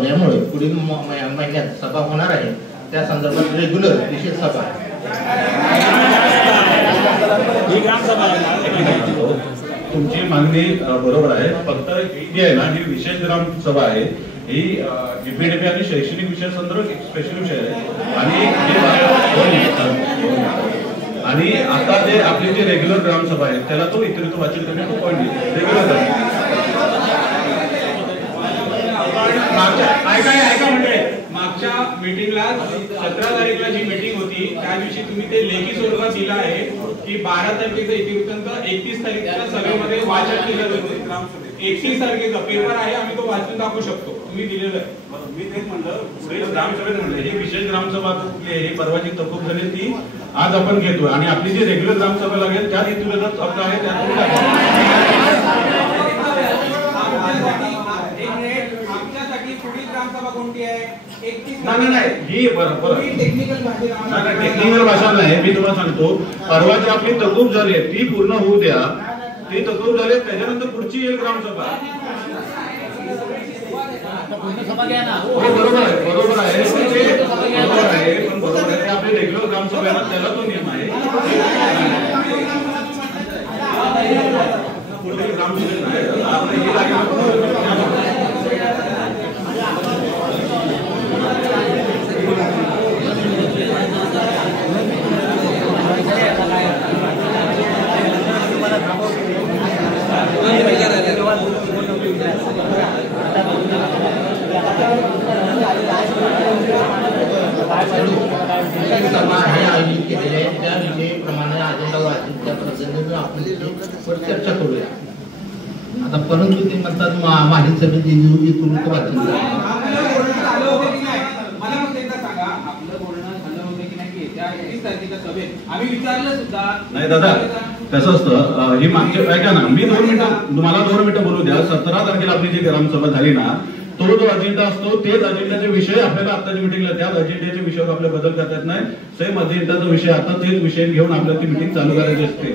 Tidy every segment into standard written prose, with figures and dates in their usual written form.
बजावल्यामुळे पुढील महिन्यात सभा होणार आहे, त्या संदर्भात रेग्युलर विशेष सभा तुमची मागणी बरोबर आहे, फक्त ही आहे ना, ही विशेष ग्राम सभा आहे, ही ईपीडीपी आणि शैक्षणिक विषय संदर्भात स्पेशल विषय आहे आणि आता जे आपली जी रेग्युलर ग्रामसभा आहे त्याला तो इतर वाचन करण्याचा पॉईंट रेग्युलर मागच्या मीटिंगला 17 तारीखला जी मीटिंग होती त्या दिवशी तुम्ही ते लेखी स्वरूपात दिलं आहे की 12 तारखेचा इतिवृत्तांत 31 तारखेच्या सभेमध्ये वाचन केलं जातं. 31 तारखेचा पेपर आहे, आम्ही तो वाचून दाखवू शकतो, तुम्ही दिलेलं आहे. मी तेच म्हणलं पुढे ग्रामसभेत म्हणलं ही विशेष ग्रामसभा ही परवाची तहकूब झाली ती आज आपण घेतो आणि आपली जी रेग्युलर ग्रामसभा लागेल त्यात इतिवृत्तांत आपला आहे टेक्निकल भाषा नाही. मी तुम्हाला सांगतो परवाची आपली तहकूब झाली आहे ती पूर्ण होऊ द्या, ती तहकूब झाली त्याच्यानंतर पुढची येईल ग्रामसभा. बरोबर आहे, बरोबर आहे, बरोबर आहे, पण बरोबर आहे आपली रेग्युलर ग्रामसभा आहे ना त्याला तो नियम आहे. पुढे ग्रामसभेत सभा हे आयोजित केलेले आहे त्या विषयीप्रमाणे अजेंडा वाचून त्या प्रसंगी आपण चर्चा करूया. आता परंतु ते म्हणतात मागील सभेत इतिवृत्त वाचन नाही दादा कसं असतं ही मागच्या ऐका ना, मी 2 मिनिटं तुम्हाला 2 मिनिटं बोलू द्या. 17 तारखेला आपली जी ग्रामसभा झाली ना तो जो अजेंडा असतो तेच अजेंड्याचे विषय आपल्याला आताच्या मिटिंगला त्याच अजेंड्याच्या विषयावर आपल्याला बदल करता येत नाही. सेम अजेंडाचा विषय आता तेच विषय घेऊन आपल्याला ती मिटिंग चालू करायची असते.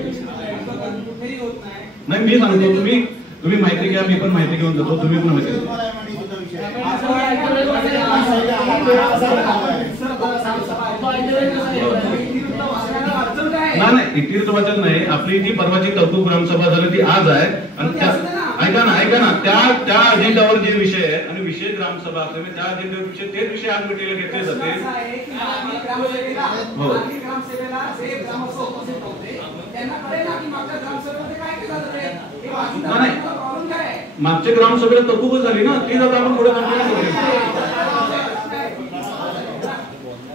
नाही मी सांगतो तुम्ही माहिती घ्या, मी पण माहिती घेऊन जातो, तुम्ही पण माहिती घ्या. नाही इतिवृत्त वाचन नाही, आपली जी परवाची तहकूब ग्रामसभा झाली ती आज आहे आणि ऐका ना त्या अजेंड्यावर जे विषय आहे आणि विशेष ग्रामसभा असते त्या अजेंड्यावर विषय तेच विषय आज मिटिंगला घेतले जाते. मागच्या ग्रामसभेला तहकूबच झाली ना ती आता आपण पुढे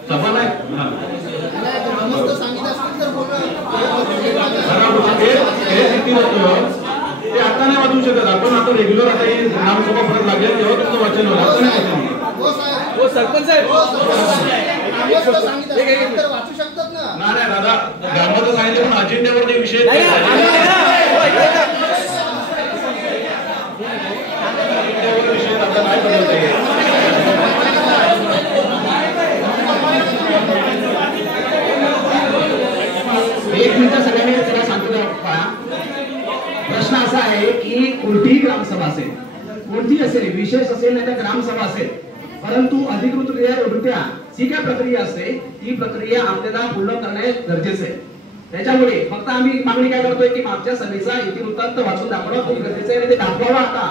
सभा नाही ते आता नाही वाचू शकत आपण. आता रेग्युलर आता ही ग्रामसभा परत लागेल तेव्हा तुमचं वाचन होईल. आता नाही नाही दादा ग्रामाचं सांगितलं पण अजेंड्यावर जे विषय आता नाही बदलता येईल. एक मिनिट सगळ्यांनी त्याला सांगतो. प्रश्न असा आहे की कोणतीही ग्रामसभा असेल, कोणती असेल, विशेष असेल नाही तर ग्रामसभा असेल, परंतु अधिकृतरित्या जी काय प्रक्रिया असते ती प्रक्रिया आपल्याला पूर्ण करणे गरजेचे आहे. त्याच्यामुळे फक्त आम्ही मागणी काय करतोय की मागच्या सभेचा इतिवृत्तांत वाचून दाखवणं खूप गरजेचं आहे. ते दाखवावं आता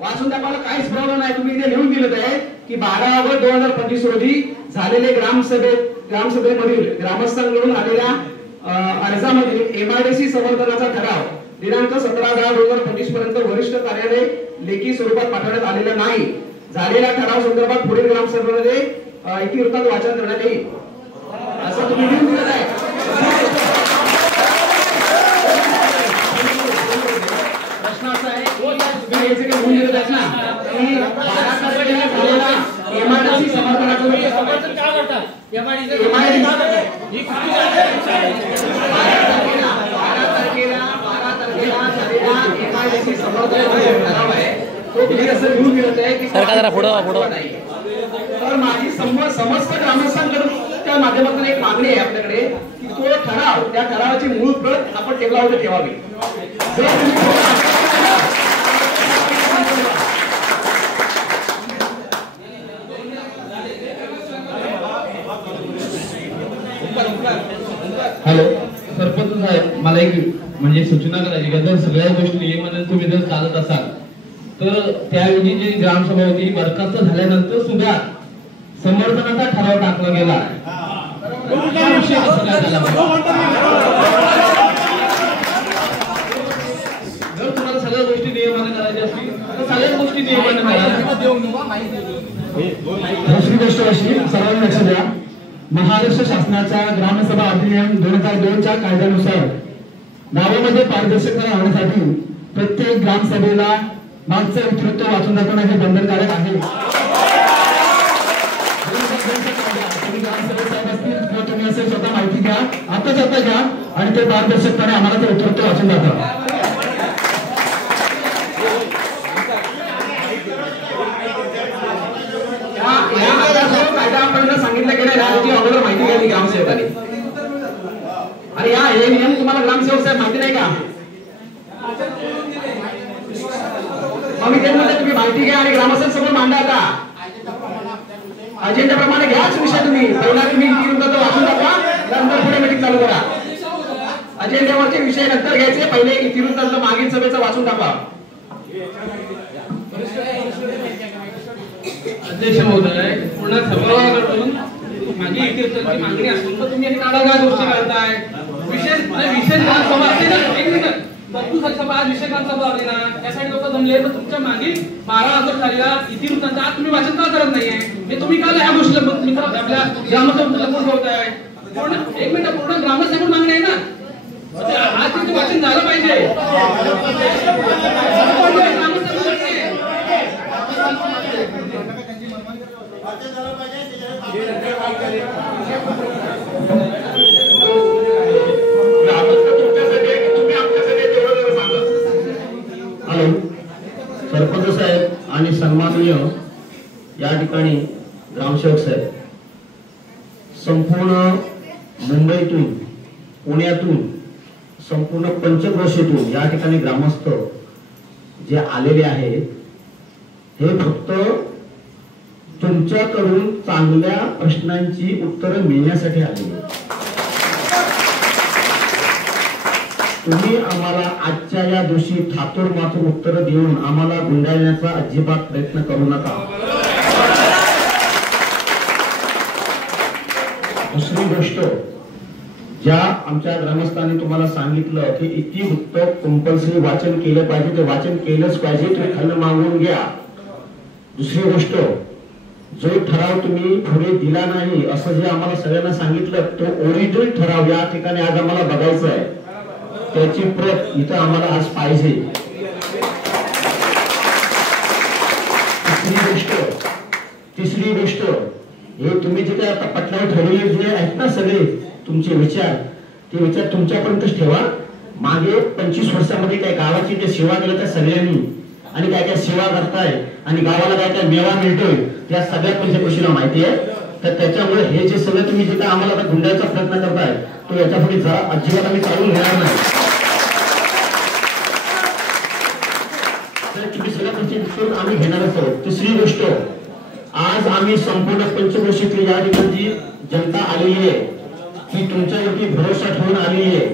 वाचून दाखवायला काहीच प्रॉब्लेम नाही. तुम्ही इथे लिहून दिलं आहे की 12 ऑगस्ट 2025 रोजी झालेले ग्रामसभेमधील ग्रामस्थांकडून आलेल्या अर्जामधील एमआयडीसी समर्थनाचा ठराव दिनांक 17/10/2025 पर्यंत वरिष्ठ कार्यालय लेखी स्वरूपात पाठवण्यात आलेला नाही. झालेल्या ठराव संदर्भात पुढील ग्रामसभेमध्ये इतिवृत्तांत वाचन करण्यात येईल असं तुम्ही लिहून दिलं आहे. प्रश्न असा आहे तुम्ही हे सगळं लिहून दिलं आहेत ना की 12 तारखेला झालेला एमआयडीसी समर्थनाचा समर्थन का करतात एमआयडीसी तर माझी समस्त ग्रामस्थांकडून त्या माध्यमातून एक मागणी आहे आपल्याकडे की तो ठराव त्या ठरावाची मूळ प्रत आपण टेबलावर ठेवावी. हॅलो सरपंच साहेब, मला एक म्हणजे सूचना करायची का, जर सगळ्या गोष्टी नियमाने तुम्ही जर चालत असाल तर त्यावेळी जी ग्रामसभा होती बरखास्त झाल्यानंतर सुद्धा समर्थनाचा ठराव टाकला गेला. हा विषय कसा काय झाला? जर तुम्हाला सगळ्या गोष्टी नियमाने करायच्या असतील तर सगळ्याच गोष्टी नियमाने करायच्या. दुसरी गोष्ट अशी, सर्वांनी लक्ष द्या, महाराष्ट्र शासनाच्या ग्रामसभा अधिनियम 2002च्या कायद्यानुसार गावामध्ये पारदर्शकता आणण्यासाठी प्रत्येक ग्रामसभेला मागचं नेतृत्व वाचून दाखवणं हे बंधनकारक आहे. तुम्ही असेल स्वतः माहिती घ्या, आता घ्या आणि ते पारदर्शकपणे आम्हाला ते नेतृत्व वाचून दाखवा. सांगितलं गेलं त्याची अगोदर माहिती घ्यावी ग्रामसेवकांनी. आणि हे नियम तुम्हाला ग्रामसेवक साहेब माहिती नाही का? मग मी ते म्हणलं तुम्ही माहिती घ्या आणि ग्रामसेवक समोर मांडा. आता अजेंड्याप्रमाणे घ्याच विषय तुम्ही. पहिला तुम्ही इतिवृत्त वाचून दाखवा, नंतर पुढे मीटिंग चालू करा. अजेंड्यावरचे विषय नंतर घ्यायचे, पहिले इतिवृत्त मागील सभेचं वाचून दाखवा. अध्यक्ष महोदय, पूर्ण सभागृहाकडून माझी इतिवृत्ताची मागणी असून तर तुम्ही काय गोष्टी करताय? विशेष ग्रामसभा असते ना, एक मिनिट, तरतूद सभा आज विशेष ग्रामसभा होती ना, त्यासाठी लोक जमले. तर तुमच्या मागील 12 ऑगस्ट तारखेला इतिवृत्तांचा आज तुम्ही वाचन का करत नाहीये? हे तुम्ही काल ह्या गोष्टीला मित्र आपल्या ग्रामसभेला कोण ठेवताय? पूर्ण एक मिनिट, पूर्ण ग्रामसभेत मागणी आहे ना, आज तिथे वाचन झालं पाहिजे. हॅलो सरपंच साहेब आणि सन्माननीय या ठिकाणी ग्रामसेवक साहेब, संपूर्ण मुंबईतून, पुण्यातून, संपूर्ण पंचक्रोशीतून या ठिकाणी ग्रामस्थ जे आलेले आहेत हे फक्त तुमच्याकडून चांगल्या प्रश्नांची उत्तरं मिळण्यासाठी आलेले. तुम्ही आम्हाला आजच्या या दिवशी ठातूर मातूर उत्तर देऊन आम्हाला गुंडाळण्याचा अजिबात प्रयत्न करू नका. दुसरी गोष्ट, ज्या आमच्या ग्रामस्थांनी तुम्हाला सांगितलं की इतिवृत्त कंपल्सरी वाचन केलं पाहिजे, ते वाचन केलंच पाहिजे, तुम्ही खाल्लं मागून घ्या. दुसरी गोष्ट, जो ठराव तुम्ही पुढे दिला नाही असं जे आम्हाला सगळ्यांना सांगितलं, तो ओरिजिनल ठराव या ठिकाणी आज आम्हाला बघायचा आहे. त्याची प्रत इथं आम्हाला आज पाहिजे. तिसरी गोष्ट, हे तुम्ही जे काही आता पटलावर ठरवले जे आहेत ना सगळे तुमचे विचार, ते विचार तुमच्यापर्यंतच ठेवा. मागे 25 वर्षामध्ये काय गावाची जे सेवा केल्या त्या सगळ्यांनी, आणि काय काय सेवा करताय आणि गावाला काय काय मेवा मिळतोय त्या सगळ्या पंचक्रोशीला माहिती आहे. तर त्याच्यामुळे हे जे सगळं तुम्ही जे काय आम्हाला आता गुंडाळायचा प्रयत्न करताय तो याच्यापुढे जरा अजिबात आम्ही चालून घेणार नाही. तर तुम्ही सगळ्या गोष्टी आम्ही घेणारच आहोत. तिसरी गोष्ट, आज आम्ही संपूर्ण पंचक्रोशीतली या ठिकाणी जनता आलेली आहे की तुमच्यावरती भरोसा ठेवून आलेली आहे.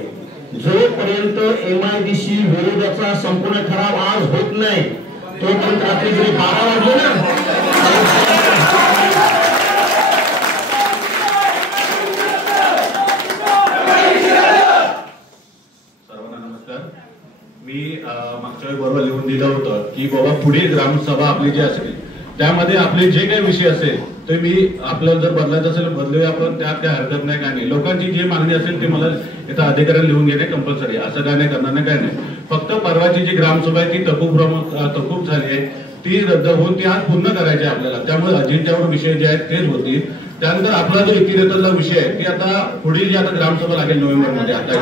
जोपर्यंत MIDC विरोधाचा संपूर्ण ठराव आज होत नाही तोपर्यंत रात्री जरी 12 वाजले ना, सर्वांना नमस्कार. मी मागच्या वेळी बरोबर लिहून दिलं होतं की बाबा पुढे ग्रामसभा आपली जी असेल त्यामध्ये आपले जे काही विषय असेल ते मी आपल्याला जर बदलायचं असेल बदलूया आपण, त्यात काय हरकत नाही. काय नाही, लोकांची जी मागणी असेल ती मला इथं अधिकाऱ्याला लिहून घेणे कंपल्सरी, असं काय नाही करणार नाही, काय नाही. फक्त परवाची जी ग्रामसभा आहे ती तहकूब झाली आहे, ती रद्द होऊन ती आज पूर्ण करायची आहे आपल्याला. त्यामुळे अजिंठ्यावर विषय जे आहेत तेच होतील. त्यानंतर आपला जो इतिरेतरचा विषय आहे ती आता पुढील जी आता ग्रामसभा लागेल नोव्हेंबरमध्ये आता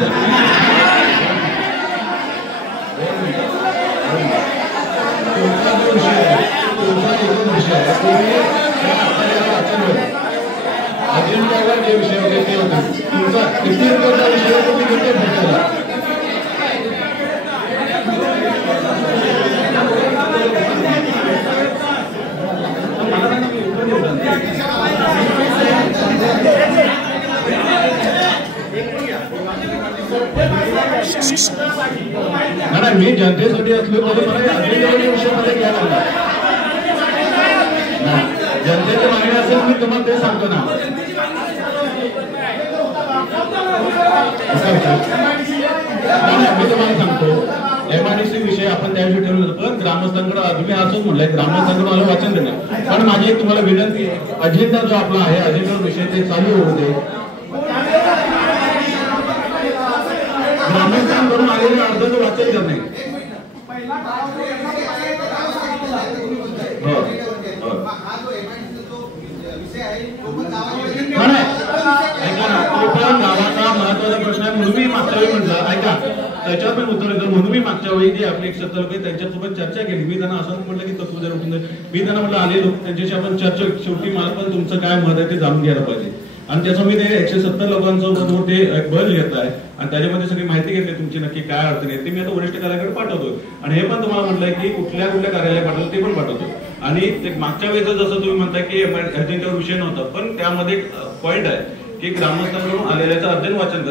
अजिंठ्यावर जे विषय होते ते होते. तुमचा इतिरेतरचा विषय तुम्ही कुठे भेटला नाही मी जनतेसाठी असलो तरी मला अजेंड्याच्या विषयामध्ये घ्यायला लागला. जनतेची मागणी असेल मी तुम्हाला ते सांगतो ना. मी तुम्हाला सांगतो MIDC विषय आपण त्या दिवशी ठरवलं होतं. ग्रामस्थांकडे तुम्ही असंच म्हणलंय ग्रामस्थांकडून मला वाचन देणार. पण माझी एक तुम्हाला विनंती आहे, अजेंडा जो आपला आहे अजेंडा विषय ते चालू होऊ दे. ग्रामस्थांकडून आलेले अर्जाचं वाचन करणे. ऐका ना, तो पण गावाचा महत्वाचा प्रश्न आहे म्हणून मी मागच्या वेळी म्हटलं. ऐका त्याच्यावर पण उत्तर येतं म्हणून मी मागच्या वेळी जे आपले 170 लोक त्यांच्यासोबत चर्चा केली. मी त्यांना असं म्हटलं की तत्व जर उठून मी त्यांना म्हटलं आले लोक त्यांच्याशी आपण चर्चा शेवटी मला पण तुमचं काय मत आहे ते जाणून घ्यायला पाहिजे. आणि त्याचं मी ते 170 लोकांचं ते बल घेत आहे आणि त्याच्यामध्ये सगळी माहिती घेतली तुमची नक्की काय अडचण आहे ते मी आता वरिष्ठ कार्यालयाकडे पाठवतो. आणि हे पण तुम्हाला म्हटलंय की कुठल्या कार्यालय पाठवलं ते पण पाठवतो. आणि ते मागच्या वेळेस जसं तुम्ही म्हणताय की अजेंड्यावर विषय नव्हता पण त्यामध्ये पॉइंट आहे की ग्रामस्थांकडून आलेल्याचं अध्ययन वाचन कर.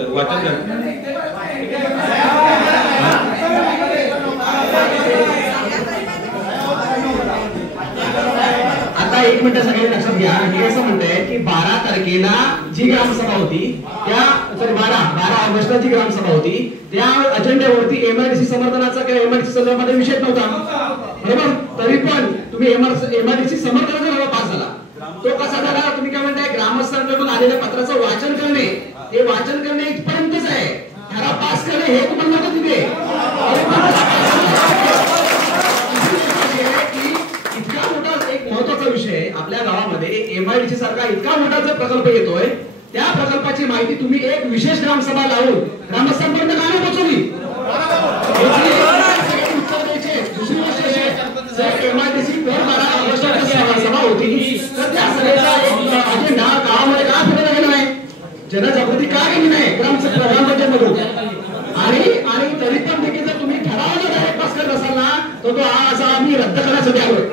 आता 1 मिनिट सगळे लक्षात घ्या. मी असं म्हणतोय की 12 तारखेला जी ग्रामसभा होती त्या 12 ऑगस्टला जी ग्रामसभा होती त्या अजेंड्यावरती MIDC समर्थनाचा किंवा MIDC संदर्भामध्ये विषय नव्हता. बरोबर. तरी पण तुम्ही MIDC समर्थनाचा ठराव पास झाला. तो कसा झाला तुम्ही काय म्हणताय ग्रामस्थांकडून आलेल्या पत्राचं वाचन करणे हे वाचन करणे इथपर्यंतच आहे. ठराव पास करणे हे तुम्हाला नव्हतं तिथे. इतका मोठा एक महत्वाचा विषय आपल्या गावामध्ये MIDC सारखा इतका मोठा जर प्रकल्प येतोय त्या प्रकल्पाची माहिती तुम्ही एक विशेष ग्रामसभा लावून ग्रामस्थांपर्यंत का नाही पोहोचवली. दुसरी गोष्ट MIDC 12 ऑगस्टला सभा होती तर त्या सभेचा अजेंडा गावामध्ये का फिरवला गेला नाही. जनजागृती का केली नाही ग्रामपंचायतमधून. आणि तरी पण देखील जर तुम्ही ठराव डायरेक्ट पास करत असाल ना तर तो असा आम्ही रद्द करण्यासाठी आलोय.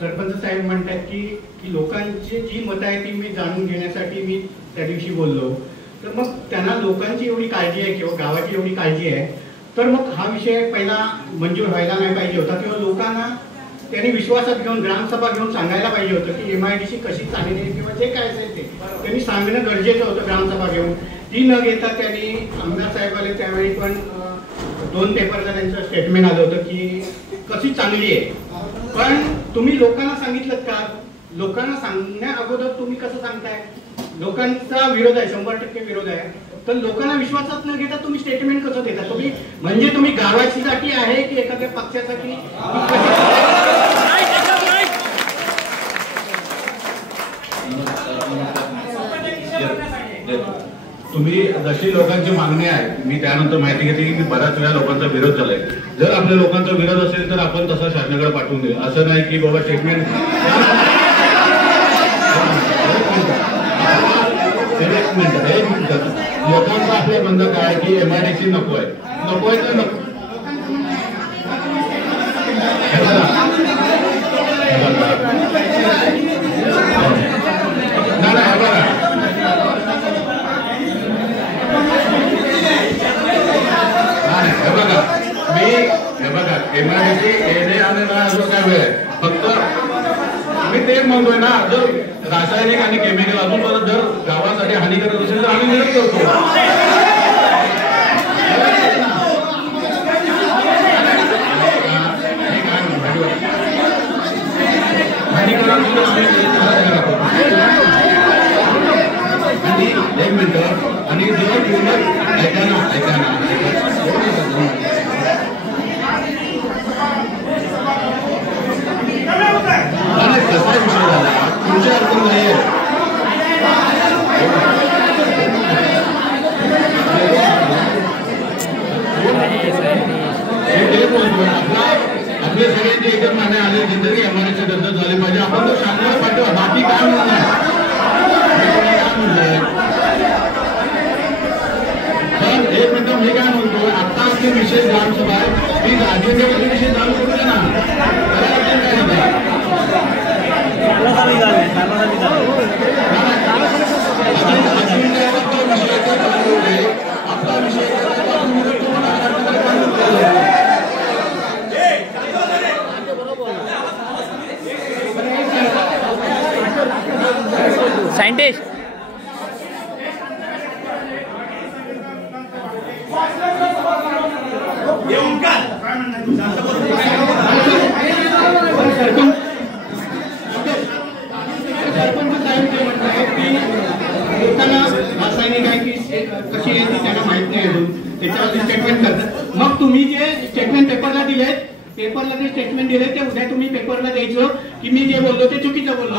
सरपंच साहेब म्हणतात की लोकांची जी मतं आहे ती मी जाणून घेण्यासाठी मी त्या दिवशी बोललो. तर मग त्यांना लोकांची एवढी काळजी आहे किंवा गावाची एवढी काळजी आहे तर मग हा विषय पहिला मंजूर व्हायला नाही पाहिजे होता किंवा लोकांना त्यांनी विश्वासात घेऊन ग्रामसभा घेऊन सांगायला पाहिजे होतं की MIDC कशी चालली आहे किंवा जे काय असेल ते त्यांनी सांगणं गरजेचं होतं ग्रामसभा घेऊन. ती न घेता त्यांनी आमदार साहेब आले त्यावेळी पण 2 पेपरचं त्यांचं स्टेटमेंट आलं होतं की कशी चांगली आहे. पण तुम्ही लोकांना सांगितलं का. लोकांना सांगण्या अगोदर तुम्ही कसं सांगताय. लोकांचा विरोध आहे 100% विरोध आहे. तर लोकांना विश्वासात न घेता तुम्ही स्टेटमेंट कसं देता. तुम्ही म्हणजे तुम्ही गावासाठी आहे की एखाद्या पक्षासाठी. तुम्ही जशी लोकांची मागणी आहे मी त्यानंतर माहिती घेतली की बऱ्याच वेळा लोकांचा विरोध झालाय. जर आपल्या लोकांचा विरोध असेल तर आपण तसा शासनाकडे पाठवून देऊ. असं नाही की बाबा स्टेटमेंट लोकांचा आपल्या बंद काय की MIDC नको आहे तर नको. MIDC येणे आणि ना असं काय वेळ आहे. फक्त मी तेच म्हणतोय ना जर रासायनिक आणि केमिकल अजून परत जर गावासाठी हानिकारक असेल तर आम्ही विरोध करतो. एक मिनिट आणि जर ऐका ना कसा विषय झाला तुमच्या अडचण नाही. आपले सगळ्यांचे एकच मान्य आले जिंदगी MIDC रद्द झाले पाहिजे. आपण तो शासनाला पाठवा बाकी काय म्हणणार. एक मिनिट मी काय म्हणतो आता आपली विशेष ग्रामसभा आहे ती अजेंड्यावरती विषय चालू करू दे ना. काय दिलेत, पेपरला जे स्टेटमेंट दिले ते उद्या तुम्ही पेपरला द्यायचं की मी जे बोललो ते चुकीचं बोललो.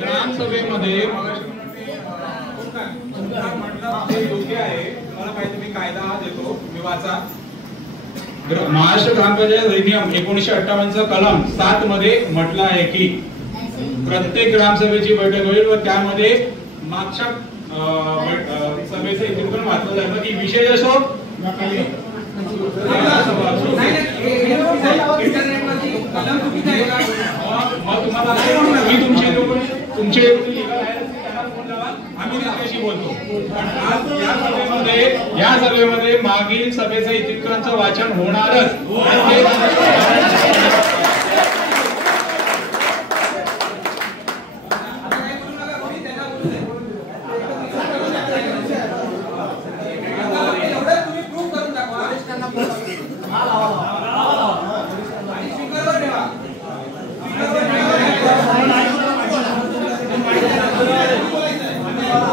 ग्रामसभेमध्ये योग्य आहे. मला माहिती, मी कायदा हा देतो, मी वाचा. महाराष्ट्र ग्रामपंचायत अधिनियम 1958 कलम 7 मध्ये म्हटलं आहे की प्रत्येक ग्रामसभेची बैठक होईल व त्यामध्ये मागच्या सभेचं इतिवृत्त वाचलं जाईल की विशेष असो मग तुम्हाला मी तुमचे आम्ही त्याच्याशी बोलतो. पण आज या सभेमध्ये मागील सभेचं इतिवृत्तांचं वाचन होणारच.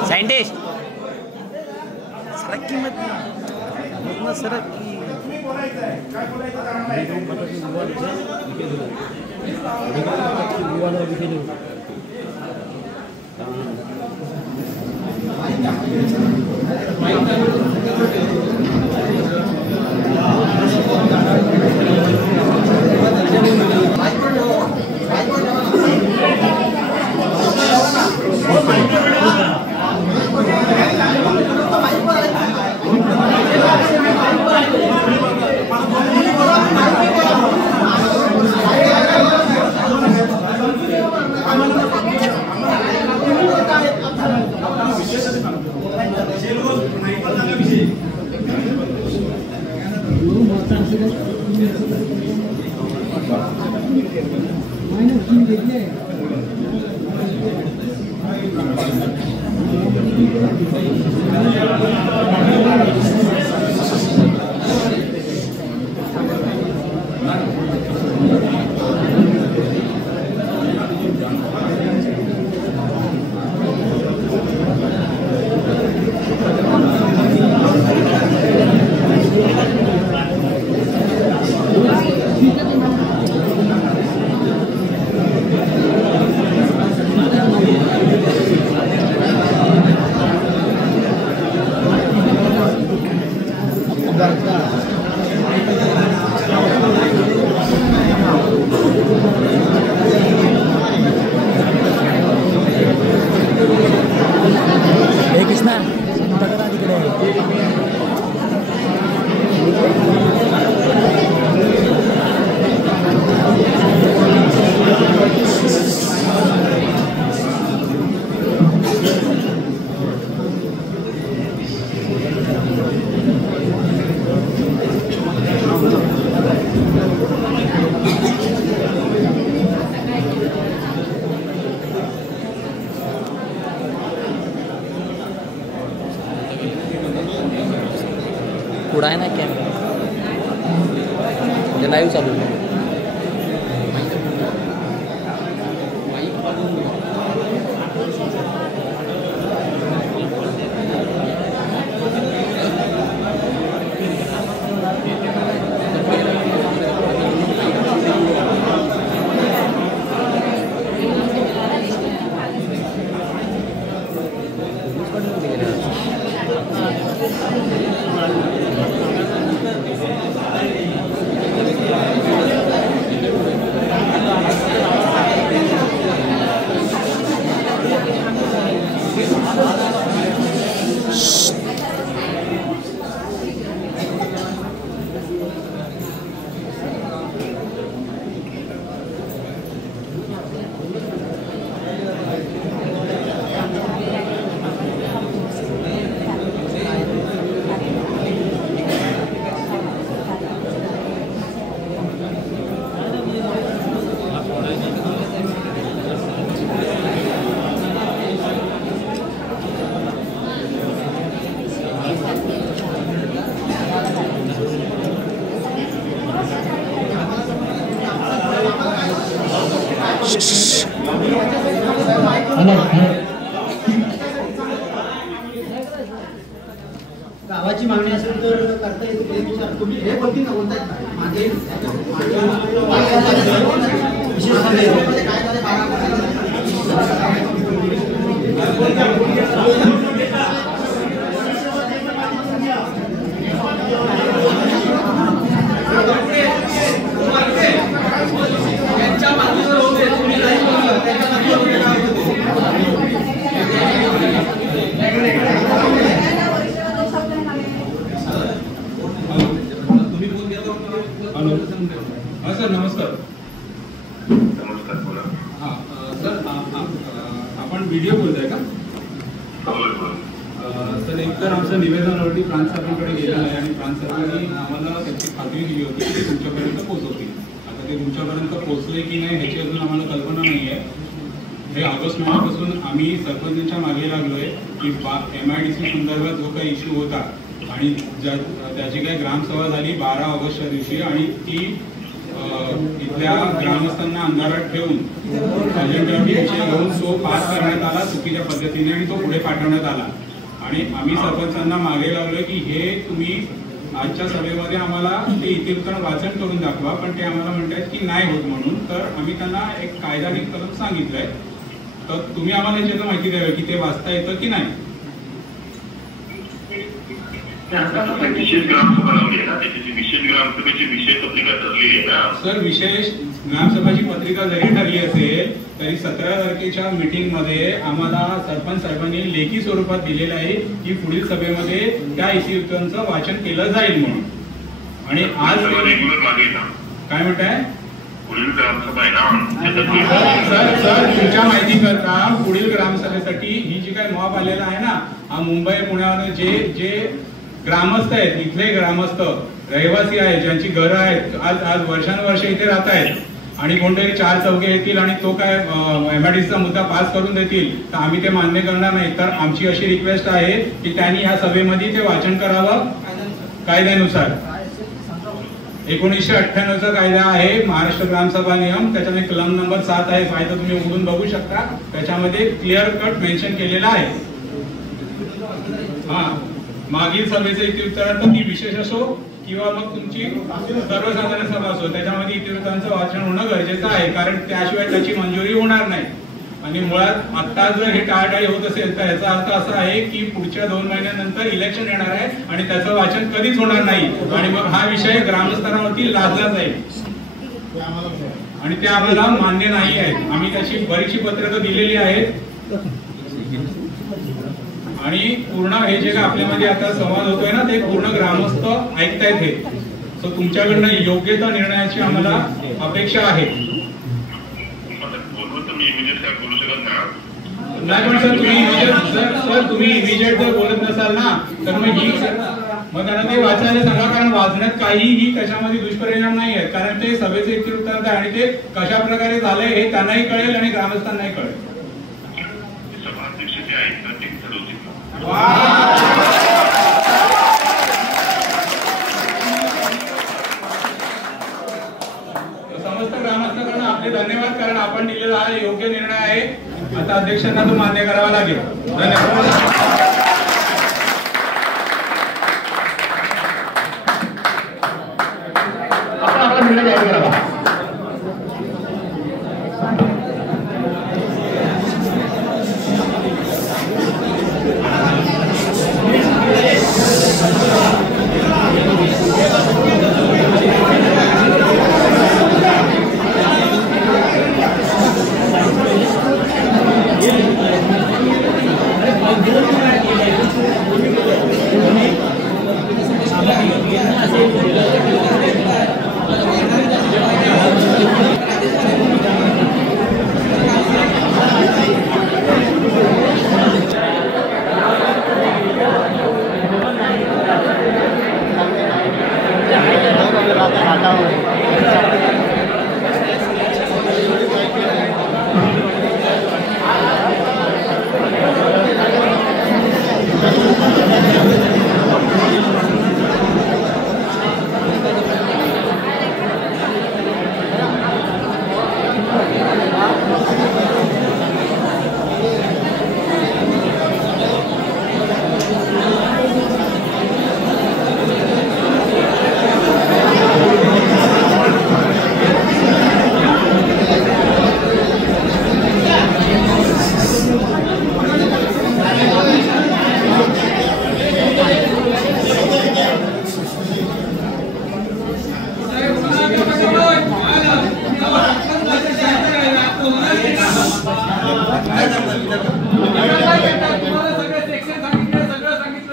साइंटिस्ट सरक की मत सरक की उडाय ना कॅमेरा म्हणजे लाईव्ह चालू आहे. गावाची मागणी असेल तर करता येते त्यानुसार तुम्ही हे बोलतील ना बोलतायत माझे हा सर नमस्कार. नमस्कार बोला. हा सर आपण व्हिडिओ बोलताय का? सर एकतर आमचं निवेदनावरती प्रांत साहेबांकडे गेलेलं आहे आणि प्रांत साहेबांनी आम्हाला त्याची खात्री दिली होती की ते तुमच्यापर्यंत पोहोचवतील. आता ते तुमच्यापर्यंत पोहोचले की नाही ह्याची अजून आम्हाला कल्पना नाही आहे. हे ऑगस्ट महिन्यापासून आम्ही सरपंचांच्या मागे लागलोय की MIDC संदर्भात जो काही इश्यू होता आणि त्याची काही ग्रामसभा झाली 12 ऑगस्टच्या दिवशी आणि ती इथल्या ग्रामस्थांना अंधारात ठेवून अजेंड्यावरती विषय घेऊन तो पास करण्यात आला चुकीच्या पद्धतीने आणि तो पुढे पाठवण्यात आला. आणि आम्ही सरपंचांना मागे लागलोय की हे तुम्ही आजच्या सभेमध्ये आम्हाला ते इतिवृत्त वाचन करून दाखवा, पण ते आम्हाला म्हणतात की नाही होत म्हणून. तर आम्ही त्यांना एक कायदा आणि कलम सांगितलंय, तर तुम्ही आम्हाला याच्यात माहिती द्यावी की ते वाचता येतं की नाही. विशेष ग्रामसभा लावली आहे ना, त्याची विशेष ग्रामसभेची विशेष पत्रिका ठरलेली आहे ना. सर विशेष ग्रामसभाची पत्रिका जरी ठरली असेल तरी 17 तारखेच्या मीटिंग मध्ये आम्हाला सरपंच साहेबांनी लेखी स्वरूपात दिलेलं आहे की पुढील सभेमध्ये त्या इतिवृत्तांचं वाचन केलं जाईल म्हणून. आणि आज रेग्युलर मागे ना काय म्हणताय? पुढील ग्रामसभा आहे ना. सर तुमच्या माहिती करता पुढील ग्रामसभेसाठी ही जी काही मॉब आलेला आहे ना, हा मुंबई पुण्यावर जे ग्रामस्थ आहेत, इथले ग्रामस्थ रहिवासी आहेत, ज्यांची घरं आहेत, आज वर्षानुवर्ष इथे राहत आहेत आणि कोणतरी 4 चौघे येतील आणि तो काय MIDCचा मुद्दा पास करून देतील तर आम्ही ते मान्य करणार नाही. तर आमची अशी रिक्वेस्ट आहे की त्यांनी ह्या सभेमध्ये ते वाचन करावं कायद्यानुसार. 1998चा कायदा आहे महाराष्ट्र ग्रामसभा नियम, त्याच्यामध्ये कलम नंबर 7 आहे. कायदा तुम्ही उघडून बघू शकता, त्याच्यामध्ये क्लिअर कट मेन्शन केलेला आहे. हा मागील सभेचे इतिवृत्तांत ती विशेष असो किंवा मग तुमची सर्वसाधारण सभा असो, त्याच्यामध्ये इतिवृत्तांचं वाचन होणं गरजेचं आहे, कारण त्याशिवाय त्याची मंजुरी होणार नाही. आणि मुळात आता जर हे टाळाटाळी होत असेल तर याचा अर्थ असा आहे की पुढच्या 2 महिन्यानंतर इलेक्शन येणार आहे आणि त्याचं वाचन कधीच होणार नाही आणि मग हा विषय ग्रामस्तरावरती लादला जाईल आणि ते आम्हाला मान्य नाही आहे. आम्ही त्याची बरीचशी पत्रकं दिलेली आहेत आणि पूर्ण हे जे काय आपल्यामध्ये आता संवाद होतोय ना ते पूर्ण ग्रामस्थ ऐकतायत हे. सो तुमच्याकडनं योग्य त्या निर्णयाची आम्हाला अपेक्षा आहे. नाही पण सर तुम्ही इमिजिएट जर बोलत नसाल ना तर मग त्यांना ते वाचायला सांगा, कारण वाचण्यात काहीही त्याच्यामध्ये दुष्परिणाम नाही आहेत, कारण ते सभेचे इतिवृत्तांत आहे आणि ते कशा प्रकारे झालंय हे त्यांनाही कळेल आणि ग्रामस्थांनाही कळेल. समस्त ग्रामस्थांना आपले धन्यवाद, कारण आपण दिलेला हा योग्य निर्णय आहे. आता अध्यक्षांना तो मान्य करावा लागेल. धन्यवाद.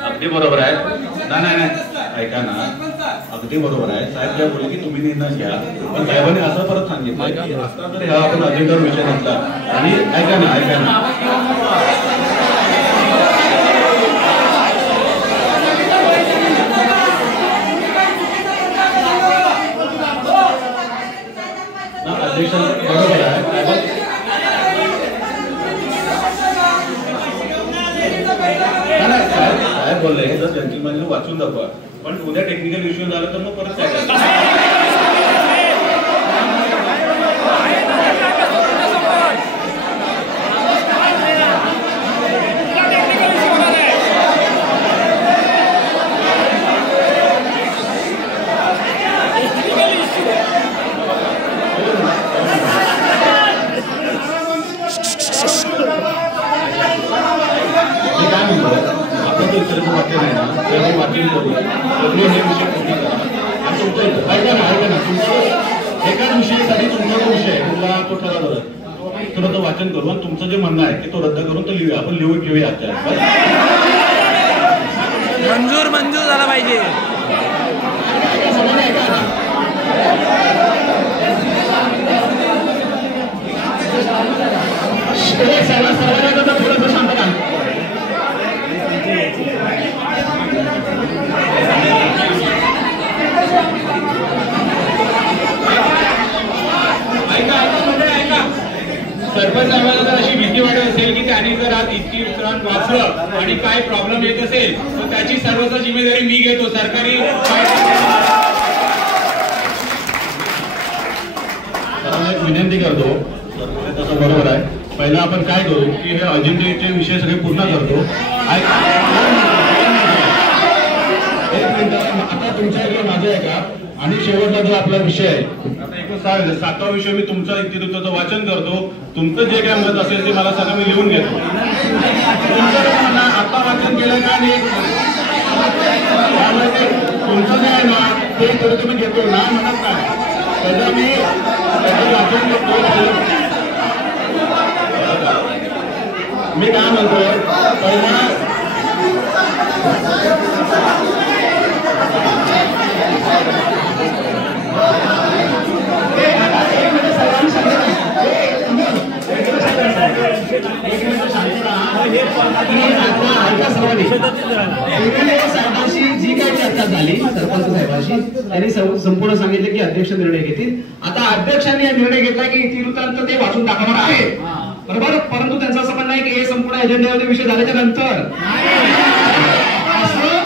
अगदी बरोबर आहे. नाही ऐका ना, अगदी बरोबर आहे. साहेब काय बोलले की तुम्ही निर्णय घ्या, पण साहेबांनी असं परत सांगितलं की आता जर हा आपण अजेंडावर विषय घेतला आणि ऐका ना अध्यक्ष बरोबर आहे. साहेब बोलले जर जंटलमॅनला वाचून दाखवा, पण उद्या टेक्निकल इश्यू झाला तर मग परत काय एकाच विषयासाठी तुमचा जो विषय आहे तुला तो ठरवलं तो वाचन करू आणि तुमचं जे म्हणणं आहे की तो रद्द करून तो लिहूया, आपण लिहून घेऊया. मंजूर झाला पाहिजे. थोडंसं शांत करा. सरपंच साहेबांना जर अशी भीती वाटत असेल की त्यांनी जर आज इतकी वितरण वाचलं आणि काय प्रॉब्लेम येत असेल तर त्याची सर्वच जिम्मेदारी मी घेतो. सरकारी विनंती करतो, तसं बरोबर आहे. पहिला आपण काय करू की हे अजेंड्याचे विषय सगळे पूर्ण करतो. एक मिनिट, आता तुमच्या इकडे माझं आहे का, आणि शेवटला जो आपला विषय आहे आता 7वा विषय मी तुमच्या इतिवृत्ताचं वाचन करतो. तुमचं जे काय मत असेल ते मला सगळं मी लिहून घेतो. तुमचं आता वाचन केलं का नाही त्यामुळे तुमचं जे आहे ना ते तरी तुम्ही घेतो ना म्हणत नाही, त्याचं मी वाचन करतो. मी काय म्हणतो पहिला साहेबांशी जी काही चर्चा झाली सरपंच साहेबांशी त्यांनी संपूर्ण सांगितलं की अध्यक्ष निर्णय घेतील. आता अध्यक्षांनी निर्णय घेतला की इतिवृत्तांत ते वाचून दाखवणार आहे, बरोबर. परंतु त्यांचं असं म्हणणं आहे की हे संपूर्ण एजेंड्यामध्ये विषय झाल्याच्या नंतर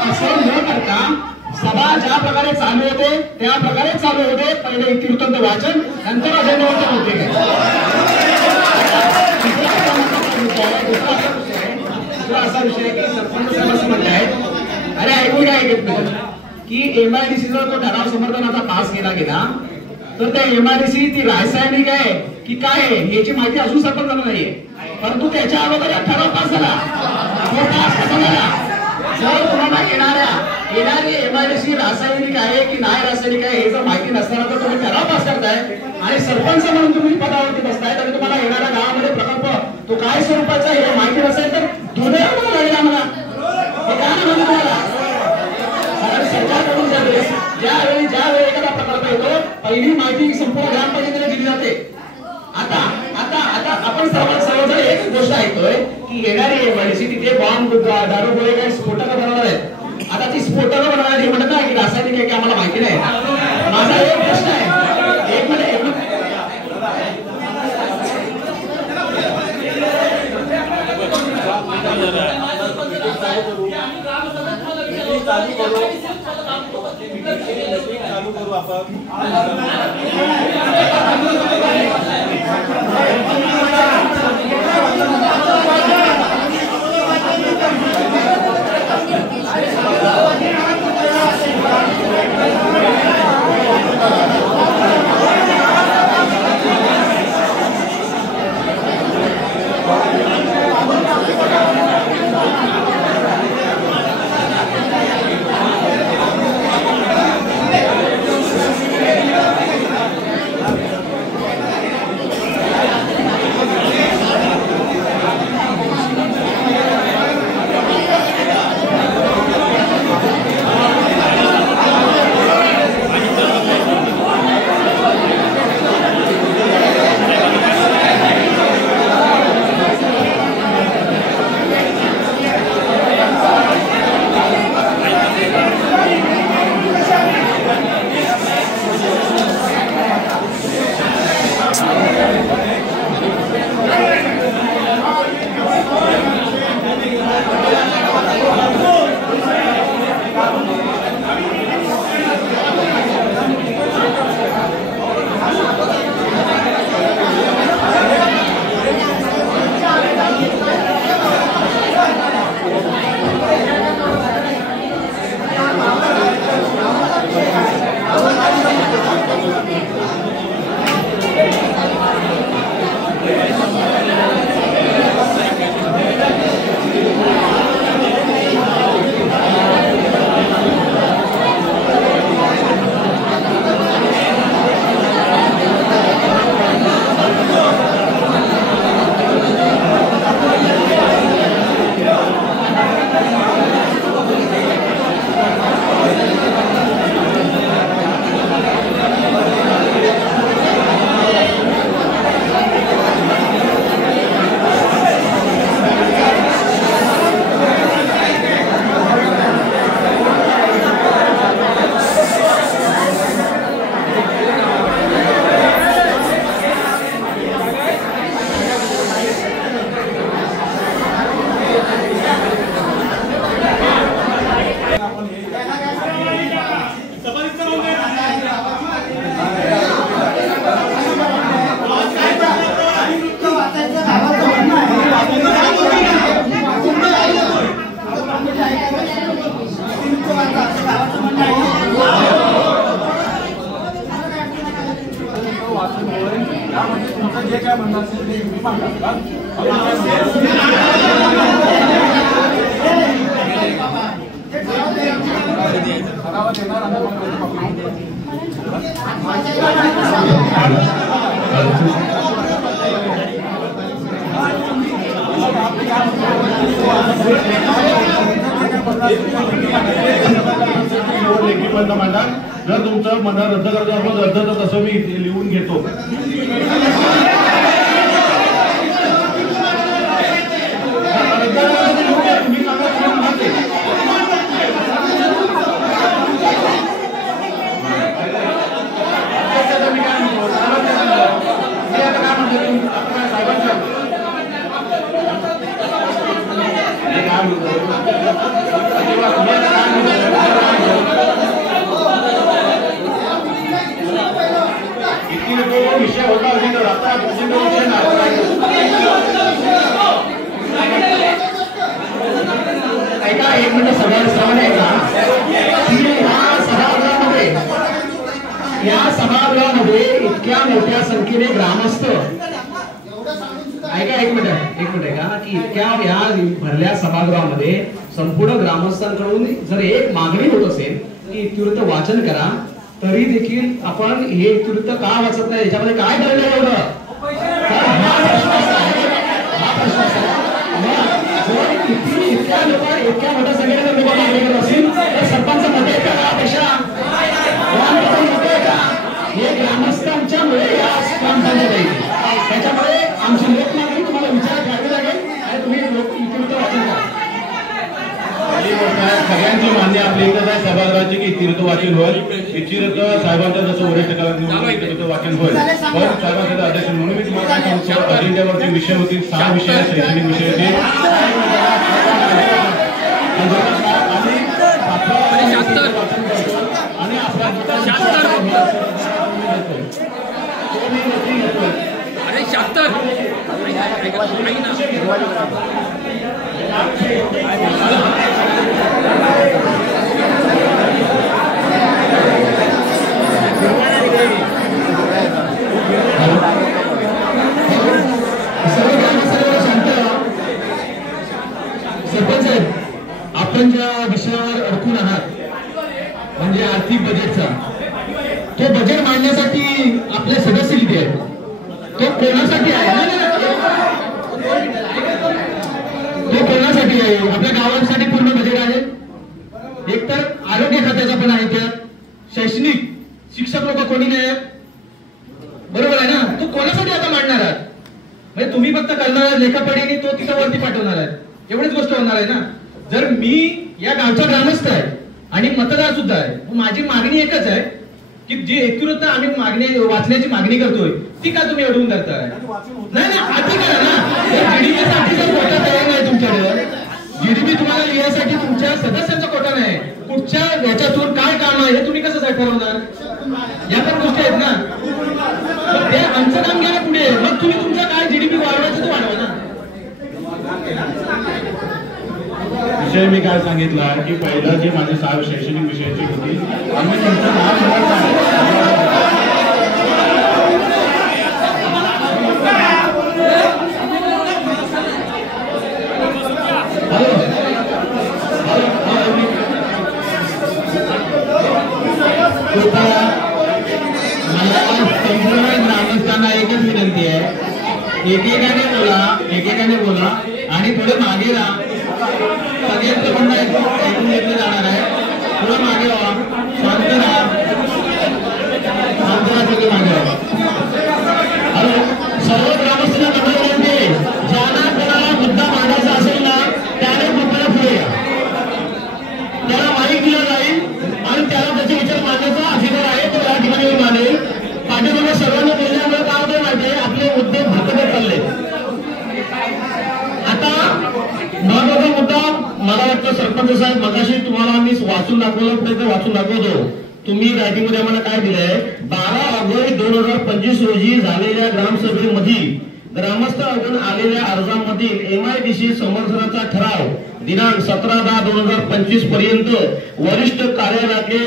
असं न करता सभा ज्या प्रकारे चालू होते त्या प्रकारे चालू होते. पहिले इतिवृत्तांत वाचन, नंतर अजेंड्यावरचे मुद्दे असा विषय की सरपंच साहेब असं म्हणले आहेत, अरे ऐकून काय ऐकत नाही की MIDCचा जो ठराव समर्थनाचा पास केला गेला तर त्या MIDC ती रासायनिक आहे की काय आहे याची माहिती अजून सरपंचाला नाहीये. परंतु त्याच्या अगोदर ठराव पास झाला. तो पास कसा झाला? जर तुम्हाला येणारी MIDC रासायनिक आहे की नाही रासायनिक आहे हे जर माहिती नसताना तर तुम्ही ठराव पास करताय आणि सरपंच म्हणून तुम्ही पदावरती बसताय आणि तुम्हाला येणाऱ्या गावामध्ये प्रकल्प तो काय स्वरूपाचा हे माहिती नसेल तर दुर्दैव लागेल आम्हाला. हे काय म्हणतो तुम्हाला सरकारकडून ज्यावेळी एखादा प्रकल्प येतो पहिली माहिती संपूर्ण ग्रामपंचायतीला दिली जाते. आता आता आता आपण सर्वजण एक गोष्ट ऐकतोय की येणारी MIDC तिथे बॉम्ब दारू गोळे काही स्फोटक बनवणार आहेत. आता ती स्फोटक बनवणार हे म्हणत नाही की रासायनिक आहे की आम्हाला माहिती नाही. माझा एक प्रश्न आहे, एक मिनिट चालू करू आपण. लेखी म्हणता मांडा. जर तुमचं म्हणणं रद्द करायचं आपण रद्द, तर तसं मी लिहून घेतो. विषय होता ऐका, एक मिनिट सगळ्यांनी ऐका. या सभागृहामध्ये इतक्या मोठ्या संख्येने ग्रामस्थ, ऐका एक मिनिट ऐका की इतक्या या भरल्या सभागृहामध्ये संपूर्ण ग्रामस्थांकडून जर एक मागणी होत असेल की इत्युक्त वाचन करा, तरी देखील आपण हे इत्युक्त का वाचत नाही, याच्यामध्ये काय घडलं एवढं? इतक्या मोठ्या संख्येने लोक मागणी करत असतील तर सरपंच मध्ये का गावापेक्षा हे ग्रामस्थांच्यामुळे या काम झाले पाहिजे. त्याच्यामुळे आमची लोक मागणी तुम्हाला विचारात घ्यावी लागेल आणि तुम्ही लोक इत्युक्त वाचन करा. सगळ्यांची मान्य आपली इथं आहे सभागृहाची की इतिवृत्त वाचन होईल. इतिवृत्त साहेबांच्या जसं वरिष्ठ वाचन होईल. पण साहेबांच्या अध्यक्ष म्हणून मी तुम्हाला काय सांगतो, अजेंड्यावरचे विषय होतील 6 विषय शैक्षणिक विषय होते. आणि आपला सरपंच साहेब, आपण ज्या विषयावर अडकून आहात म्हणजे आर्थिक बजेटचा, तो बजेट मांडण्यासाठी आपले सदस्य किती आहेत? तो कोणासाठी आहे? तो कोणासाठी आहे? आपल्या गावांसाठी पूर्ण बजेट आहे. एकतर आरोग्य खात्याचा पण आहे, त्यात शैक्षणिक शिक्षक लोक कोणी नाही आहेत, बरोबर आहे ना? तो कोणासाठी आता मांडणार आहात? म्हणजे तुम्ही फक्त करणार लेखापडीने तो तिथं वरती पाठवणार आहे, एवढीच गोष्ट होणार आहे ना? जर मी या गावचा ग्रामस्थ आहे आणि मतदार सुद्धा आहे, माझी मागणी एकच आहे की जी इत्युक्त आम्ही मागणी वाचण्याची मागणी करतोय ती का तुम्ही अडवून धरताय? नाही आधी करा ना. जीडीपी साठी जर कोटा तयार नाही तुमच्याकडे, जीडीपी तुम्हाला लिहायसाठी तुमच्या सदस्यांचा कोटा नाही, कुठच्या याच्यातून काय काम आहे हे तुम्ही कसं ठरवणार? या पण गोष्टी आहेत ना. ते आमचं काम घ्या पुढे, मग तुम्ही तुमचा काय जीडीपी वाढवायचं तो वाढवा ना. विषय मी काय सांगितला की पहिलं जे माझे 6 शैक्षणिक विषयाची होती, आम्ही त्यांचं ग्रामस्थांना एकच विनंती आहे, एकेकाने बोला आणि थोडं मागे राहा. सगळ्यांचं म्हणणं ऐकून घेतलं जाणार आहे. थोडं मागे व्हा, शांत राहा, सगळे मागे राहा. सर्व ग्रामस्थांना विनंती, ज्यांना कोणाला मुद्दा मांडायचा असेल ना त्याने कृपया पुढे या. त्याला माहिती दिलं जाईल आणि त्याला त्याचे विचार मांडण्याचा अधिकार आहे, तो या ठिकाणी मांडेल. पाठीमागे सर्वांना बोलण्यामुळे काय होतं माहिती आहे, आपले मुद्दे भरकटत चालले. आता महत्वाचा मुद्दा मला वाटतं सरपंच साहेब, मगाशी तुम्हाला मी वाचून दाखवतो. तुम्ही रायटिंग मध्ये आम्हाला काय दिलंय, 12 ऑगस्ट 2025 रोजी झालेल्या ग्रामसभेमधील ग्रामस्थांकडून आलेल्या अर्जामधील MIDC समर्थनाचा ठराव दिनांक 17/10/2025 पर्यंत वरिष्ठ कार्यालयाकडे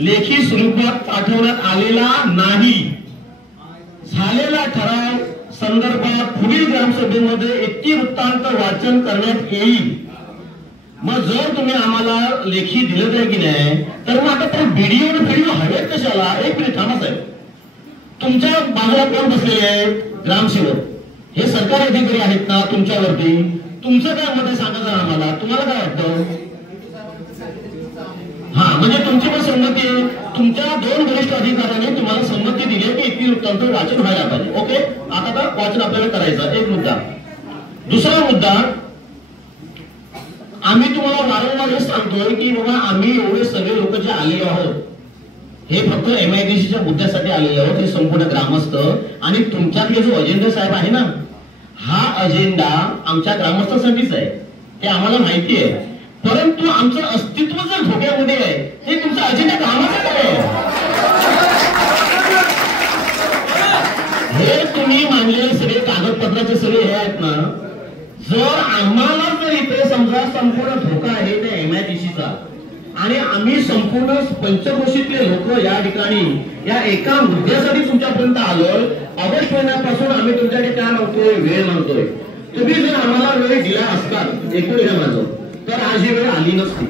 लेखी स्वरूपात पाठवण्यात आलेला नाही. झालेला ठराव संदर्भात पुढील ग्रामसभेमध्ये इतिवृत्तांत वाचन करण्यात येईल. मग जर तुम्ही आम्हाला लेखी दिलं आहे की नाही, तर मग आता ते व्हिडिओ हवेत कशाला? एक मिनिट थांबा साहेब, तुमच्या बाजूला कोण बसलेले आहेत? ग्रामसेवक, हे सरकारी अधिकारी आहेत ना तुमच्यावरती. तुमचं काय मत आहे सांगा जरा आम्हाला, तुम्हाला काय वाटतं? हा म्हणजे तुमची पण संमती आहे, तुमच्या 2 वरिष्ठ अधिकाऱ्यांनी तुम्हाला संमती दिली की इतिवृत्तांत वाचन व्हायला पाहिजे. ओके, आता वाचन आपल्याला करायचं. एक मुद्दा. दुसरा मुद्दा, आम्ही तुम्हाला वारंवार हे सांगतोय की बाबा आम्ही एवढे सगळे लोक जे आलेले आहोत हे फक्त MIDCच्या मुद्द्यासाठी आलेले आहोत, हे संपूर्ण ग्रामस्थ आणि तुमच्याकडे जो अजेंडा साहेब आहे ना, हा अजेंडा आमच्या ग्रामस्थांसाठीच आहे, ते आम्हाला माहिती आहे. परंतु आमचं अस्तित्व जर धोक्यामध्ये आहे, हे तुमचा अजेंडा कामाचं काय? हे तुम्ही मांडलेले सगळे कागदपत्राचे सगळे हे आहेत ना, जर आम्हाला जर इथे समजा संपूर्ण धोका आहे त्या MIDCचा आणि आम्ही संपूर्ण पंचक्रोशीतले लोक या ठिकाणी या एका मुद्द्यासाठी तुमच्यापर्यंत आलोय, ऑगस्ट महिन्यापासून आम्ही तुमच्याकडे काय मागतोय? वेळ मागतोय. तुम्ही जर आम्हाला वेळ दिला असता, एकूण हे माझं, तर आज ही वेळ आली नसती.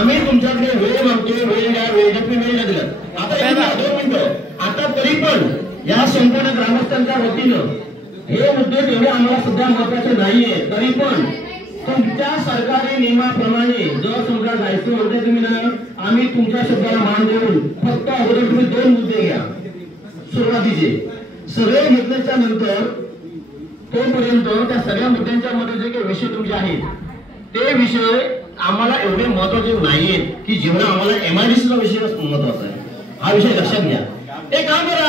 आम्ही तुमच्याकडे वेळ मागतोय, वेळ द्या, वेळ द्या, तुम्ही वेळ नाही दिला. आता 2 मिनिटं, आता तरी पण या संपूर्ण ग्रामस्थांच्या वतीनं हे मुद्दे तेवढे आम्हाला सध्या महत्वाचे नाहीये, तरी पण तुमच्या सरकारी नियमाप्रमाणे जर समजा जायचं म्हणते तुम्ही ना, आम्ही तुमच्या शब्दाला मान देऊन फक्त अगोदर तुम्ही 2 मुद्दे घ्या सुरुवातीचे. सगळे घेतल्याच्या नंतर तोपर्यंत त्या सगळ्या मुद्द्यांच्या मध्ये जे काही विषय तुमचे आहेत ते विषय आम्हाला एवढे महत्वाचे नाहीयेत की जेवढा आम्हाला MIDCचा विषय महत्वाचा आहे. हा विषय लक्षात घ्या. एक काम करा,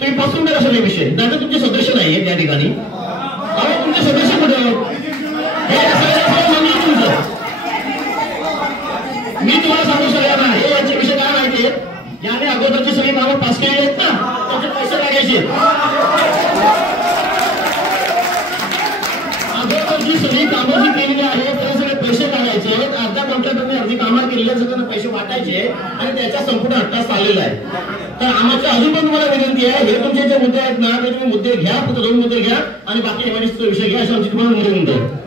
तुम्ही पासून द्या सगळे विषय, नाही तुमचे सदस्य नाहीये त्या ठिकाणी. तुमचे सदस्य कुठे? मी तुम्हाला सांगू सगळ्यांना हे यांचे विषय काय माहितीये, याने अगोदरची सगळी कामं पास केली आहेत ना, त्याचे पैसे लागायचे. अगोदरची सगळी कामं जी केलेली आहेत त्याचे सगळे पैसे काढायचे, अर्ध्या कॉन्ट्रॅक्टरने अर्धी कामं केलेली आहेत, सगळ्यांना पैसे वाटायचे आणि त्याच्या संपूर्ण हट्टा चाललेला आहे. तर आमची अजून पण तुम्हाला विनंती आहे, हे तुमचे जे मुद्दे आहेत ना, ते तुम्ही मुद्दे घ्या, फक्त 2 मुद्दे घ्या आणि बाकी MIDCचा विषय घ्या, अशी आमची तुम्हाला विनंती आहे.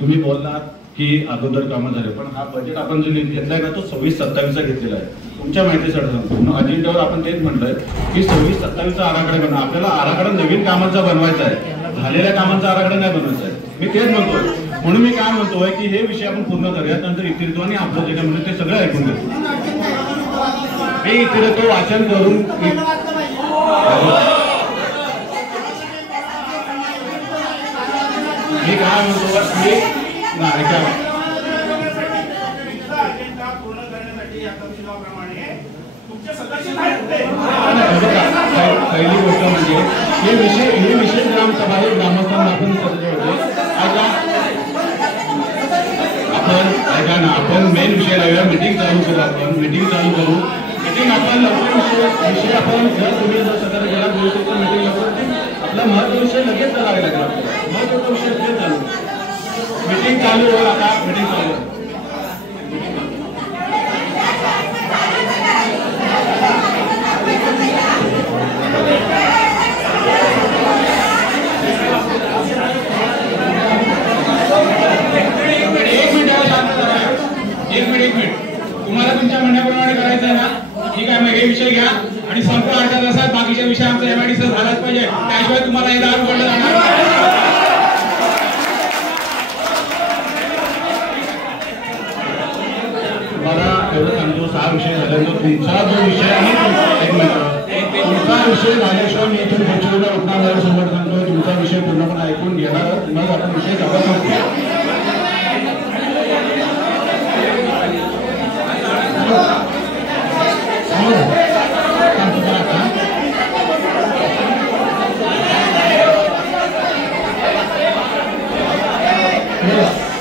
तुम्ही बोललात की अगोदर कामं झाले, पण हा बजेट आपण जो घेतलाय ना तो 26-27चा घेतलेला आहे. तुमच्या माहितीसाठी सांगतो, अजेंड्यावर आपण तेच म्हणतोय की 26-27चा आराखडा बनवा. आपल्याला आराखडा नवीन कामांचा बनवायचा आहे, झालेल्या कामांचा आराखडा नाही बनवायचा आहे. मी तेच म्हणतोय, म्हणून मी काय म्हणतोय की हे विषय आपण पूर्ण करूया, नंतर इतिरित्व आणि आपलं जे काय म्हणतो ते सगळं ऐकून घेतो. मी इतिरित्व वाचन करून मी काय म्हणतो की पहिली गोष्ट म्हणजे हे विशेष ग्रामसभा हे ग्रामस्थांना आपण सदस्य होते. ऐका ना, आपण मेन विषय लावूया, मिटिंग चालू करू. आपण मिटिंग चालू करू. मिटिंग आपण लवकर विषय आपण जर तुम्ही जर सदस्य गेला मिटिंग लवकर आपला महत्व विषय लगेच करावे लागेल. महत्वाचा विषय लगेच चालू मीटिंग चालू होईल. आता मीटिंग चालू होईल. एक मिनिट तुम्हाला तुमच्या म्हणण्याप्रमाणे करायचं आहे ना, ठीक आहे. मग हे विषय घ्या आणि संपूर्ण 8 तासात बाकीच्या विषय आमचा MIDC झालाच पाहिजे, त्याशिवाय तुम्हाला हे दार उघडलं जाणार. मला एवढं सांगतो 6 विषय झाल्यानंतर तुमचा जो विषय आहे तुमचा विषय झाल्याशिवाय मी इथून पुढच्या उठणार समोर सांगतो. तुमचा विषय पूर्णपणे ऐकून घेणार, मग आपण विषय तपासतो. Yes.